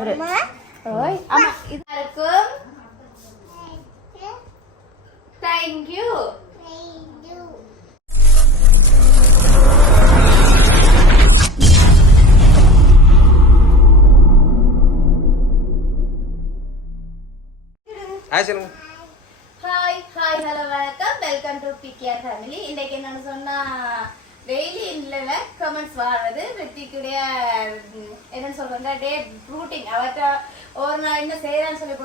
பிடிச்சோண்டு ஓய் அம்மா இதுக்கும் thank you ஹாய் சொல்லுங்க. ஹாய் ஹலோ வணக்கம் வெல்கம் டு பிகேஆர் ஃபேமிலி. இன்னைக்கு என்னன்னு சொன்னா டெய்லி இல்லைல கமெண்ட்ஸ் வர்றது ரித்திக்குடைய என்னன்னு சொல்றாங்க டே ரூட்டின் அவர்கிட்ட ஒரு நாள் என்ன செய்யறான்னு சொல்லி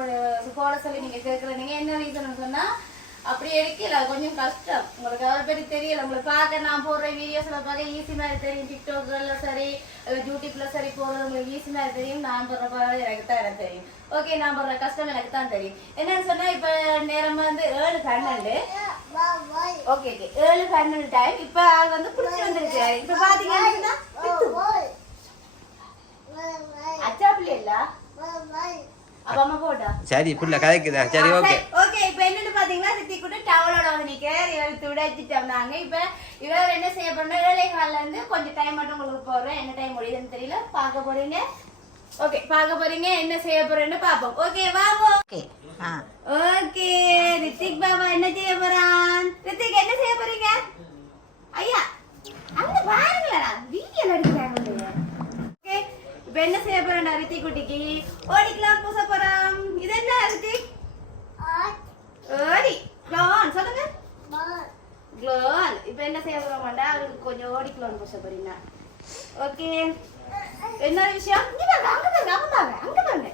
போட சொல்லி நீங்க கேட்கறீங்க. என்ன ரீசன் சொன்னா அப்படி எடுக்கல கொஞ்சம் கஷ்டம். உங்களுக்கு அவரை பற்றி தெரியல. உங்களுக்கு பார்க்க நான் போடுற வீடியோஸ்ல பார்க்க ஈஸி மாதிரி தெரியும். டிக்டாக்ல சரி யூடியூப்ல சரி போடுறது உங்களுக்கு ஈஸி மாதிரி தெரியும். நான் போடுற பாடம் எனக்கு தெரியும். ஓகே நான் போடுற கஷ்டம் எனக்கு தான் தெரியும். என்னன்னு சொன்னா இப்ப நேரம் வந்து 7:12 ஓகே 7:12 டைம். இப்ப ஆள் வந்து குடிச்சு வந்துருக்கு. இப்ப பாத்தீங்கன்னா அச்சாப்பிள்ளை இல்ல அப்ப அம்மா போட்டா சரி புள்ள கதைக்குதா சரி ஓகே ஓகே. இப்ப என்னன்னு பாத்தீங்கன்னா ரித்தி கூட டவலோட வந்து நிக்கிறார். இவர் துடைச்சிட்டாங்க. இப்ப இவர் என்ன செய்ய போறோம்னா 7:15 இருந்து கொஞ்சம் டைம் மட்டும் உங்களுக்கு போடுறேன். என்ன டைம் முடியுதுன்னு தெரியல. பார்க்க போறீங்க. ஓகே பார்க்க போறீங்க. என்ன செய்ய போறேன்னு பாப்போம். ஓகே வாங்க. ஓகே ஓகே ரித்திக் பாபா என்ன செய்ய போறான்? ரித்திக் என்ன செய்ய போறீங்க? ஐயா அங்க பாருங்களா வீடியோ எடுக்கிறாங்க. ஓகே இப்ப என்ன செய்ய போறேன் ரித்திக் குட்டிக்கு ஓடிக்கலாம் பூச போறோம். இது என்ன ரித்திக்? ஓடி க்ளோன் சொல்லுங்க. க்ளோன். இப்ப என்ன செய்ய போறோம்டா அவருக்கு கொஞ்சம் ஓடி க்ளோன் பூச போறீங்க. ஓகே என்ன விஷயம்? அங்க பாருங்க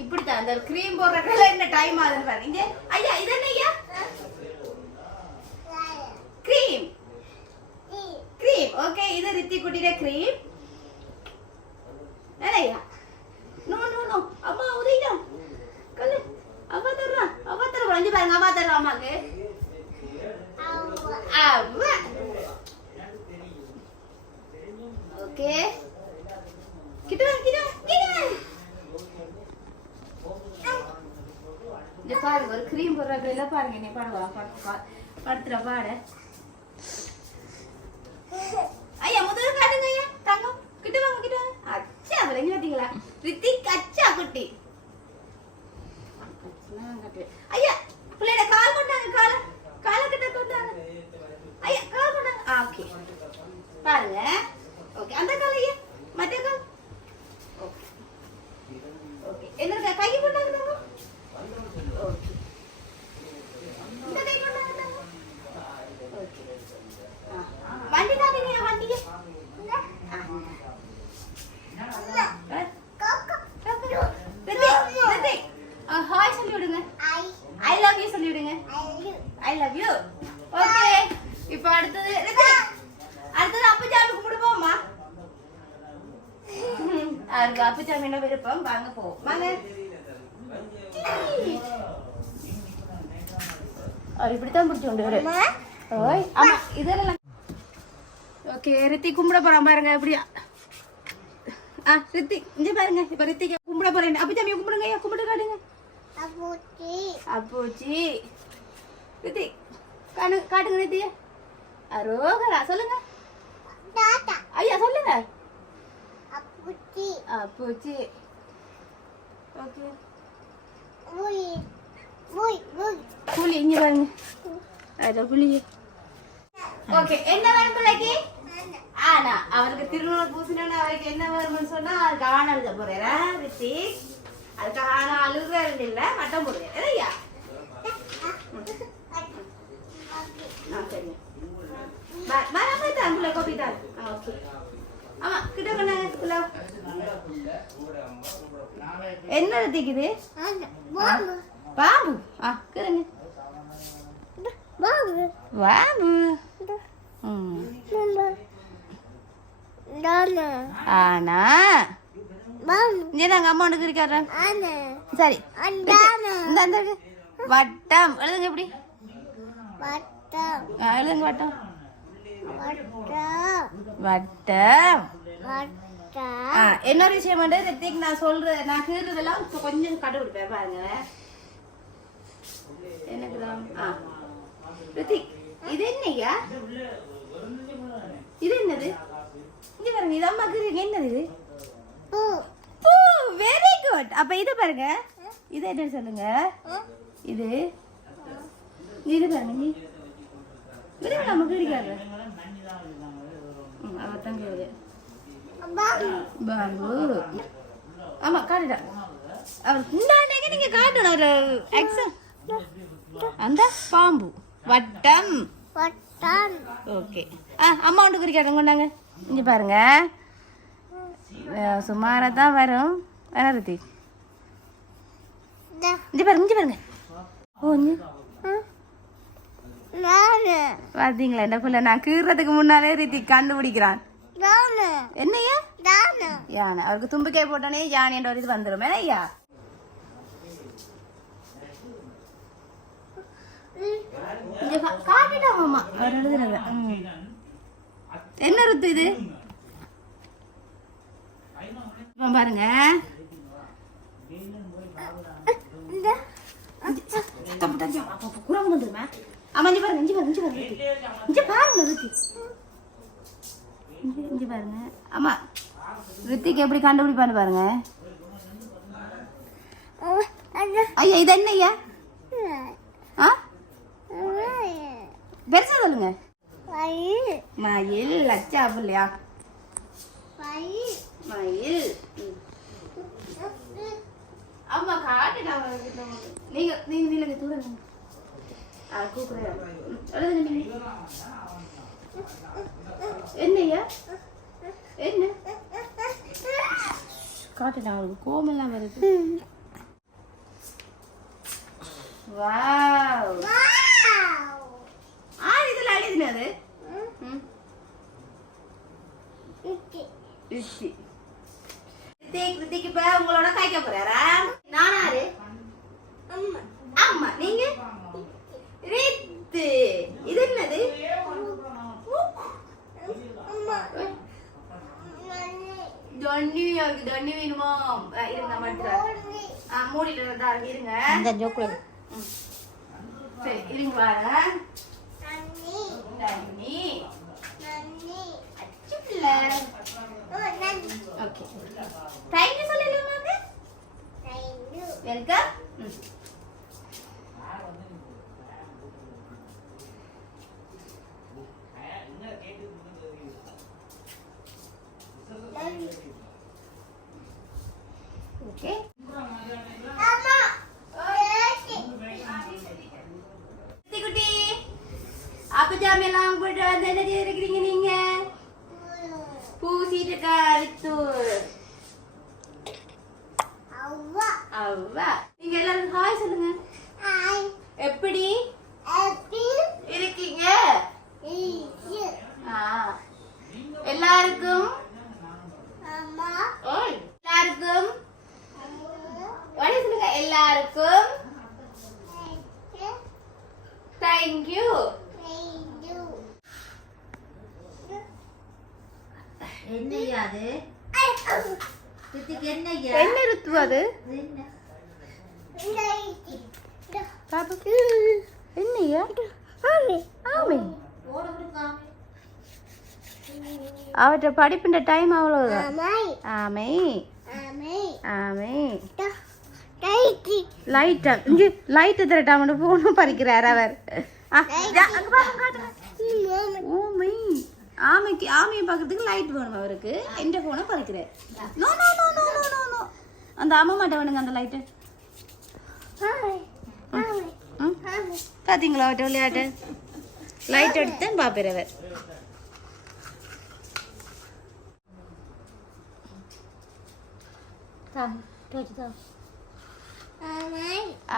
இப்படித்தான் அந்த கிரீம் போடுறதுல என்ன டைம் ஆகுதுன்னு பாருங்க. ஐயா இது என்ன ஐயா? கிரீம். ஓகே இது ரித்தி குட்டியோட கிரீம். ஐயா நோ அம்மா உதவிடும் கல்லு அவ தர்றா வந்து பாருங்க. அம்மா தர்றா அம்மாக்கு அம்மா. ஓகே கிட்ட இந்த பாருங்க ஒரு கிரீம் போடுறதுல பாருங்க. நீ பாடுவா படுத்துற பாட. ஐயா முதல்ல காட்டுங்க ஐயா தங்கம் கிட்ட வாங்க. அச்சா அவரங்க பாத்தீங்களா ரித்திக் அச்சா குட்டி. ஐயா பிள்ளைட கால் கொண்டாங்க. கால கிட்ட கொண்டாங்க. ஐயா கால் கொண்டாங்க. ஓகே பாருங்க. ஓகே அந்த கால் ஐயா மற்ற கால். ஓகே என்ன கை கொண்டாங்க. ஓகே இந்த கை கொண்டாங்க. ஓகே வண்டி தாங்க வண்டிக்கு. ஹாய் சொல்லி விடுங்க. ஐ லவ் யூ சொல்லி விடுங்க. I love you. ஓகே இப்போ அடுத்தது அப்புச்சாமி கும்பிடு போமா. அதுக்கு அப்புச்சாமி என்ன விருப்பம் வாங்க போவோம் வாங்க. அவர் இப்படித்தான் பிடிச்சோண்டு ஓய் ஆமா இதெல்லாம். ஓகே ரித்தி கும்பிட போறான் பாருங்க. எப்படியா ரித்தி இங்க பாருங்க. இப்ப ரித்திக்கு கும்பிட போறேன். அப்புச்சாமி கும்பிடுங்க ஐயா கும்பிட்டு காட்டுங்க. அப்பூச்சி ரித்தி காட்டுங்க ரித்திய. அரோகரா சொல்லுங்க. ஐயா சொல்லுங்க. அப்பூச்சி ஓகே புலி இங்க பாருங்க. அத புலி. ஓகே என்ன வேணும் பிள்ளைக்கு? ஆனா அவருக்கு திருநூறு பூசினா அவருக்கு என்ன வரும்னு சொன்னா அதுக்கு ஆண் எழுத போறேரா ரித்தி. அதுக்கு ஆனா அழுகுறது இல்ல மட்டம் போடுறேன் ஐயா. சரிங்க கோபிதான். ஓகே ஆமா கிட்ட பண்ண என்ன ரித்திக்குது? பாம்பு. கேளுங்க பாம்பு. ஆனா நாங்க அம்மாவுக்கு இருக்காரு. சரி இந்த வட்டம் எழுதுங்க. எப்படி எழுதுங்க? வட்டம் இன்னொரு விஷயம் வந்து ரித்திக் நான் சொல்றேன். நான் கீறதெல்லாம் கொஞ்சம் கண்டுபிடிப்பேன் பாருங்க. என்னக்குதான் ரித்திக் இது என்னையா? இது என்னது? இங்க பாருங்க. இது அம்மாக்கு என்னது? இது பூ. அப்ப இது பாருங்க, இது என்ன சொல்லுங்க, இது இது பாருங்க, நீ விடுங்க நமக்கு இருக்காது. அவர் தான் கேது பாம்பு. ஆமா காட்டுடா, அவர் இந்த நீங்க காட்டணும் ஒரு எக்ஸாம். அந்த பாம்பு வட்டம். ஓகே. அம்மா ஒன்று குறிக்காட்டுங்க கொண்டாங்க. இங்கே பாருங்க, சுமாராக தான் வரும். என்ன ருத்தி இங்கே பாருங்க, இங்கே பாருங்க. ஓ பார்த்தீங்களா என்ன பிள்ளை, நான் கீறதுக்கு முன்னாலே ரித்தி கண்டுபிடிக்கிறான். என்னையா யானை, அவருக்கு தும்பிக்கை போட்டானே யானைன்ற ஒரு இது வந்துடும். ஐயா காட்டிட்டாமா அவர் எழுதுறது. என்ன ருத்து இது பாருங்க. குரங்கு வந்துருமா? ஆமா இங்க பாருங்க, இங்க பாருங்க, இங்க பாருங்க, இங்க பாருங்க ருத்தி, இங்க பாருங்க. ஆமா ருத்திக்கு எப்படி கண்டுபிடிப்பான்னு பாருங்க. ஐயா இது என்ன ஐயா? பெருசா சொல்லுங்க. மயில். லட்சா பிள்ளையா மயில். ஆமா காட்டுடா. நீங்க நீங்க நீங்க தூரம் கூப்பிடுறேன். என்னையா என்ன காட்டுடா, அவருக்கு கோமெல்லாம் வருது. வாவ் இதுல அழிதுனது ரித்திக் இப்ப உங்களோட காய்க்க போறாரா? நானாரு? அம்மா. நீங்க ரித்து. இது என்னது? தண்ணி தண்ணி வேணுமா? இருங்க மட்டும் மூடிட்டு தான் இருங்க. சரி இருங்க பாருங்க. தண்ணி அச்சுல. ஓகே தேங்க் யூ சொல்லுங்க. வெல்கம். ஓகே அம்மா குட்டி அப்ப ஜாமெல்லாம் போட்டு வந்து என்ன செய்யறீங்க நீங்க? பூசிட்டு கழுத்து. அவ்வா நீங்க எல்லாரும் ஹாய் சொல்லுங்க. எப்படி இருக்கீங்க? எல்லாருக்கும் எல்லாருக்கும் சொல்லுங்க. எல்லாருக்கும் தேங்க்யூ. என்னையா அது? என்னையா? என்ன ருத்து அது? என்னையா? அவற்ற படிப்புன்ற டைம் அவ்வளவுதான். ஆமை ஆமை லைட்டா இங்க லைட் திரட்டாம போனும் பறிக்கிறார் அவர். ஓமை ஆமைக்கு ஆமையை பார்க்கறதுக்கு லைட் வேணும் அவருக்கு. எந்த போனை பறிக்கிறார். No no no no no no no அந்த அம்மா மாட்ட வேணுங்க அந்த லைட்டு. பாத்தீங்களா அவட்ட விளையாட்டு? லைட் எடுத்து பாப்பேர் அவர்.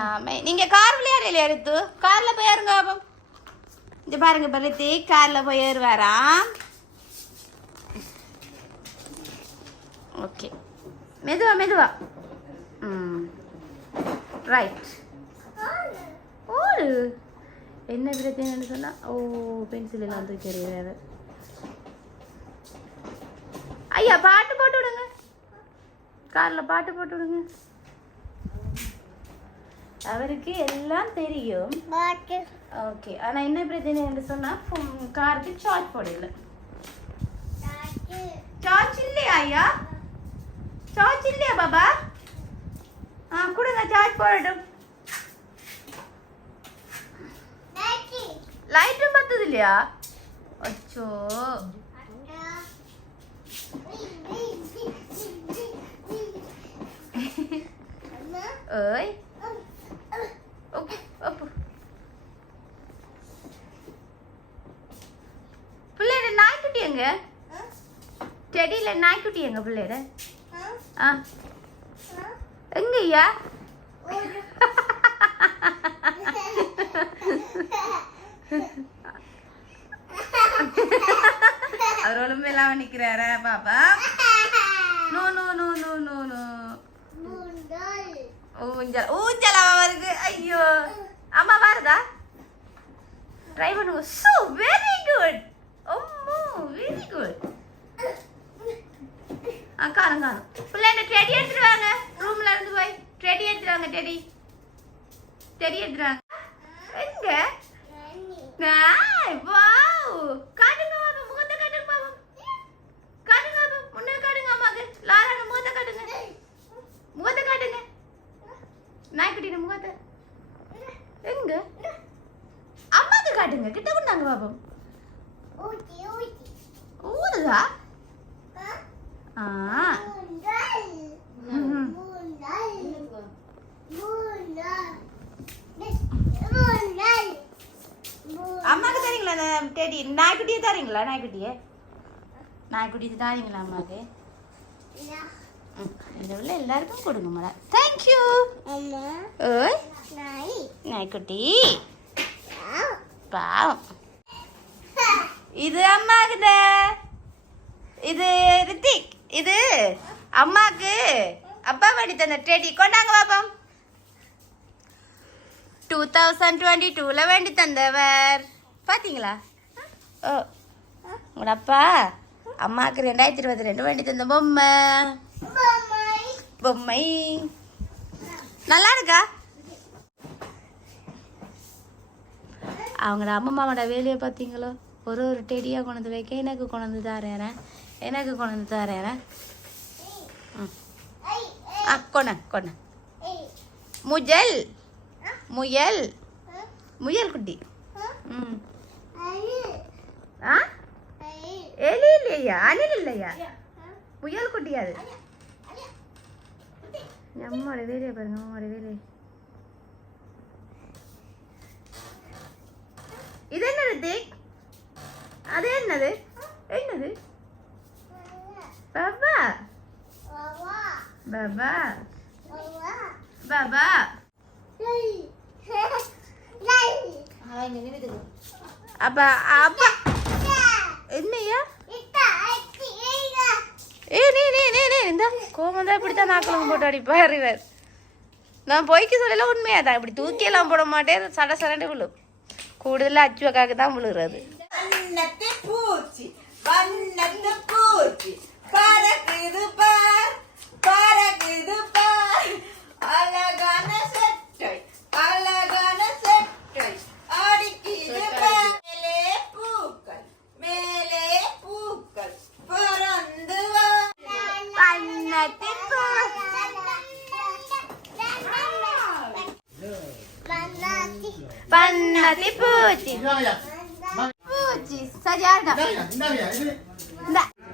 ஆமை நீங்க கார் விளையாடலையா ரித்து? கார்ல போய் ஏறுங்க. அப்போ இந்த பாருங்க பருத்தி கார்ல போய் ஏறுவாராம். ஓகே மெதுவா மெதுவா. ரைட். ஓடு என்ன பிரச்சனைன்னு சொன்னா ஓ பென்சில் எல்லாம் தூக்கி எறிகிறாரு. ஐயா பாட்டு போட்டு விடுங்க, காரில் பாட்டு போட்டு விடுங்க. அவருக்கு எல்லாம் தெரியும். ஓகே ஆனால் என்ன பிரச்சனை என்று சொன்னால் காருக்கு சார்ஜ் போடல. சார்ஜ் இல்லையா ஐயா? சார்ஜ் இல்லையா பாபா? கொடுங்க சார்ஜ் போடட்டும். லைட்டும் பத்தது இல்லையா? அச்சோ ஏய் ஓகே அப்போ பிள்ளைட நாய்க்குட்டி எங்க? செடியில நாய்க்குட்டி எங்க பிள்ளைட? எங்கய்யா? அவர் ஒழும்பெல்லாம் நிக்கிறாரா பாப்பா? No no no no no no ஊஞ்சல் ஊஞ்சல் அவருக்கு. ஐயோ அம்மா வருதா? ட்ரை பண்ணுங்க. So very good. அம்மா வெரி குட். காணும் காணும் பிள்ளைங்க டெடி எடுத்துட்டு வாங்க. ரூம்ல இருந்து போய் டெடி எடுத்துட்டு வாங்க. டெடி டெடி எடுத்துட்டு வாங்க. எங்க? வாவ் காட்டுங்க பாப்பா. முகத்தை காட்டுங்க பாப்பா. காட்டுங்க பாப்பா. முன்ன காட்டுங்க அம்மாக்கு. லாரா முகத்தை காட்டுங்க. முகத்தை காட்டுங்க. நாய்க்குட்டின முகத்தை எங்க? அம்மாக்கு காட்டுங்க. கிட்ட கொண்டாங்க பாப்போம். ஊதுதா? அம்மாக்கு தரீங்களா அந்த டெடி? நாய்க்குட்டியே தரீங்களா? நாய்க்குட்டி தாரீங்களா அம்மாக்கு? இந்த உள்ள எல்லாருக்கும் கொடுங்க மர. தேங்க்யூ. ஓய் நாய்க்குட்டி பாவம். இது அம்மாக்குத. இது ரித்திக். இது அம்மாக்கு அப்பா வாங்கி தந்த டெடி. கொண்டாங்க பாப்போம். 2022ல வேண்டி தந்தவர் பாத்தீங்களா? ஓ உங்களோட அப்பா அம்மாவுக்கு 2022 வேண்டி தந்த பொம்மை. பொம்மை நல்லா இருக்கா? அவங்களோட அம்மாவோட வேலையை பார்த்தீங்களோ? ஒரு டெடியாக கொண்டு வந்து வைக்க எனக்கு கொண்டு வந்து தரேன். கொண்ட முயல் முயல் முயல் குட்டி. எலி இல்லையா? அணில் இல்லையா? முயல் குட்டி. அது அம்மாவோட வேலையை பாருங்க. அம்மாவோட வேலையை. இது என்னது? அது என்னது? பாபா பாபா பாபா அப்பா அப்பா என்னையா? இந்த கோமந்தா இப்படித்தான் நாக்களும் போட்டு அடிப்பார் இவர். நான் பொய்க்கு சொல்லல, உண்மையாதான். இப்படி தூக்கியெல்லாம் போட மாட்டேன். சட சரண்டு விழும். கூடுதலாக அச்சுவக்காக்கு தான் விழுகிறது. பறக்குது பார் பறக்குது பார் அழகான சட்டை அழகான சட்டை அடிக்குது பார். மேலே பூக்கள் பறந்து வா. பன்னதி பூச்சி பூச்சி சரியா இருக்கா?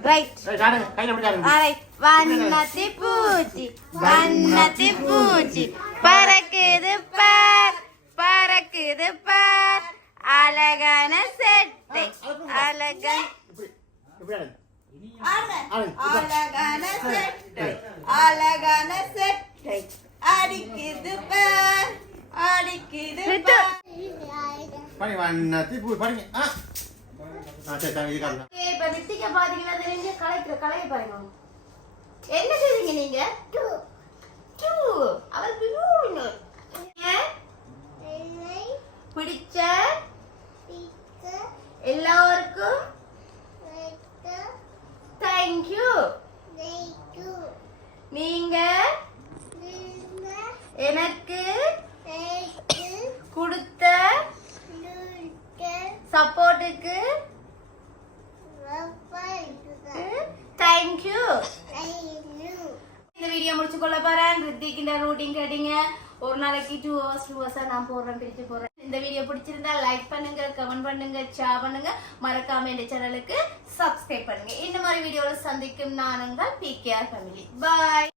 ரைட் வண்ணத்தி பூச்சி வண்ணத்தி பூச்சி பறக்குது பார் பறக்குது பார் அழகான செட்டை அழகான செட்டை அழகான செட்டை அடிக்குது பார் அடிக்குது பார். இப்ப ரித்திக பாத்தீங்கன்னா தெரிஞ்ச கலையை பாருங்க. என்ன செய்றீங்க நீங்க? அவருக்கு பிடிச்ச எல்லாருக்கும் தேங்க்யூ. நீங்க எனக்கு கொடுத்த சப்போர்ட்டுக்கு தேங்க்யூ. இந்த வீடியோ முடிச்சு கொள்ள போறேன். ரித்திக்கின்ற ரூட்டிங் கேட்டீங்க. ஒரு நாளைக்கு 2 hours நான் போடுறேன், பிரிச்சு போடுறேன். இந்த வீடியோ பிடிச்சிருந்தா லைக் பண்ணுங்க, கமெண்ட் பண்ணுங்க, ஷேர் பண்ணுங்க, மறக்காம இந்த சேனலுக்கு சப்ஸ்கிரைப் பண்ணுங்க. இந்த மாதிரி வீடியோல சந்திக்கும் நான் உங்கள் PKR ஃபேமிலி. பாய்.